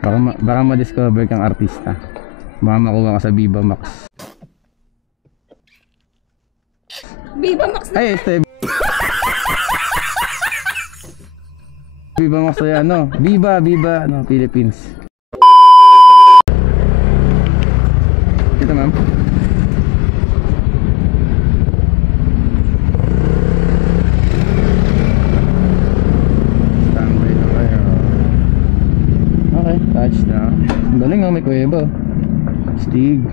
Baka ma-discover kang artista. Baka makuha ka sa Viva Max. Viva Max na. Ay, Viva Max ay ano? Viva ano, Philippines. Ito ma'am. Standby na kayo. Okay, touchdown. Galing nga, may kuweba. Stig.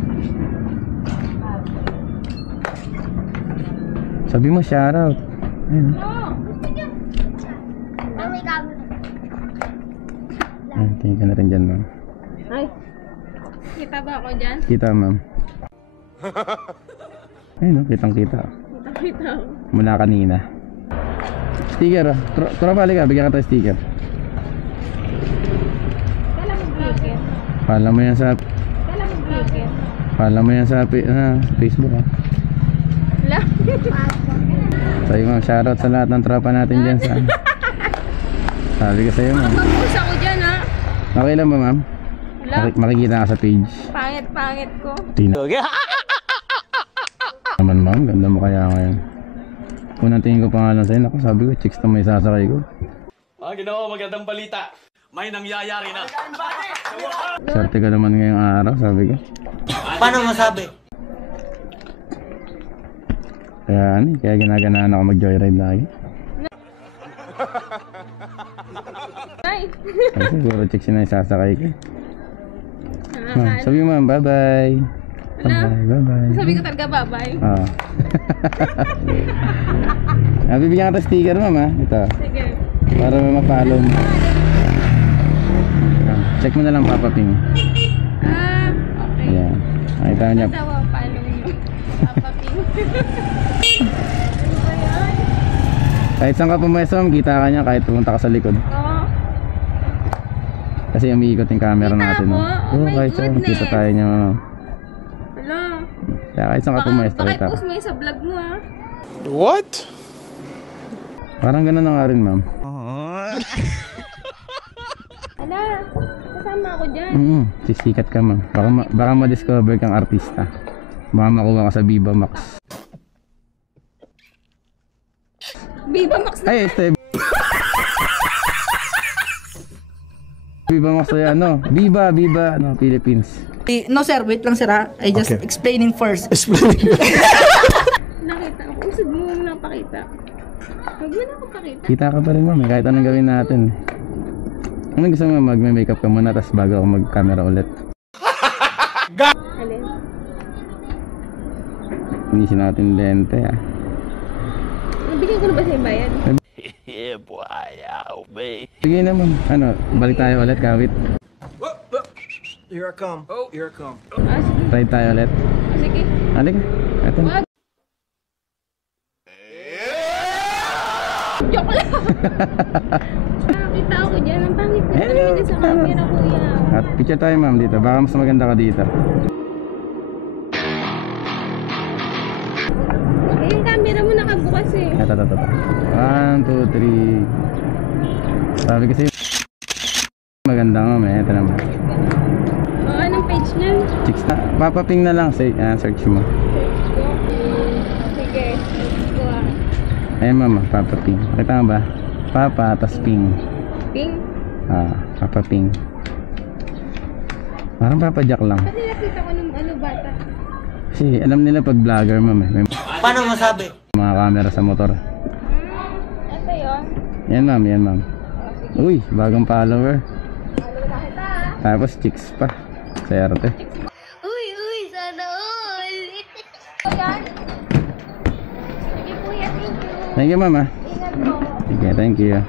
Sabi mo shoutout. Ayun. Ayun, tingin ka na rin dyan ma'am. Ay, kita ba ako dyan? Kita ma'am. Ayun o, kitang kita. Kita ako. Mula kanina. Sticker ah. Tropa ka, bigyan ka tayo sticker. Kala mo vlogger. Pala mo yan sa Kala mo vlogger. Facebook ah. Wala. Sabi ma'am, shoutout sa lahat ng tropa natin dyan sa sabi ko sa'yo ma'am. Mag-post ako dyan ha. Okay lang ba ma'am? Wala. Makikita ka sa page. Pangit ko. Naman ma'am, ganda mo kaya ngayon. Unang tingin ko pa nga lang sa'yo, naku sabi ko, chicks na may sasakay ko. Ginawa magandang balita. May nangyayari na. Swerte ka naman ngayong araw, sabi ko. Paano masabi? Kaya ginaganaan ako mag-joyride lagi. Ay. Kasi siguro chicks na yung sasakay ko. Ma'am, sabi mo ma'am, bye-bye. Bye-bye. Sabi ko talaga bye-bye. Bibigyan ka ta sticker ma'am ha. Ito. Sige. Para ma-follow mo. Check mo na lang Papa Ping. Okay. Ayan. Nakita niya. Tawa, follow nyo. Papa Ping. Ano ba yan? Kahit saan ka pumesto ma'am, kita ka niya kahit pumunta ka sa likod. Oo. Kasi umiikot yung camera Kita natin. mo? No? Oh my kahit saan, goodness. kita tayo niya ma'am. Wala. Kaya kahit saan ka pumesto, Baka kita ka. i-post mo yun sa vlog mo ha. What? Parang ganun na nga rin ma'am. Ala, kasama ako dyan. Sisikat ka ma'am. Baka ma-discover kang artista. Baka makuha ka sa Viva Max. Viva Max na. Ay, Viva Max ay ano? Viva ano, Philippines. No sir, wait lang sir ha. I just explaining first. Nakita ako. Usad mo na napakita. Huwag mo na ako pakita. Kita ka pa rin ma'am, kahit anong gawin natin. Anong gusto mo mag-makeup ka muna tapos bago ako mag-camera ulit? Alin? Inisin natin lente ah. Nabigyan ko na ba sa bayan? Sige naman. Ano, balik tayo ulit kawit. Here I come. Oh, here I come. Sige. Ride tayo ulit. Sige. Halika. Ito. Wag. Joke lang. Nakakita ako dyan. Ang pangit na naman sa camera, kuya. At picture tayo ma'am dito. Baka mas maganda ka dito. Yung camera mo nakabukas eh. Ito. 1, 2, 3. Sabi kasi maganda ma'am eh. Ito naman. Anong page niyan? Chicks na. Papaping na lang. Say, search mo. Sige. Go ah. Ayun ma'am, papaping. Kita mo ba? Papa, tas ping. Ping? Papaping. Parang papadyak lang. Kasi nakita ko ng bata. Kasi alam nila pag vlogger ma'am eh. May Paano masabi? mga camera sa motor. Ito yun. Yan ma'am. Uy, bagong follower. Follow na kita ah. Tapos chicks pa. Swerte. Uy, sana all. Yan. Sige kuya, thank you. Thank you ma'am ah. Ingat po. Sige, thank you.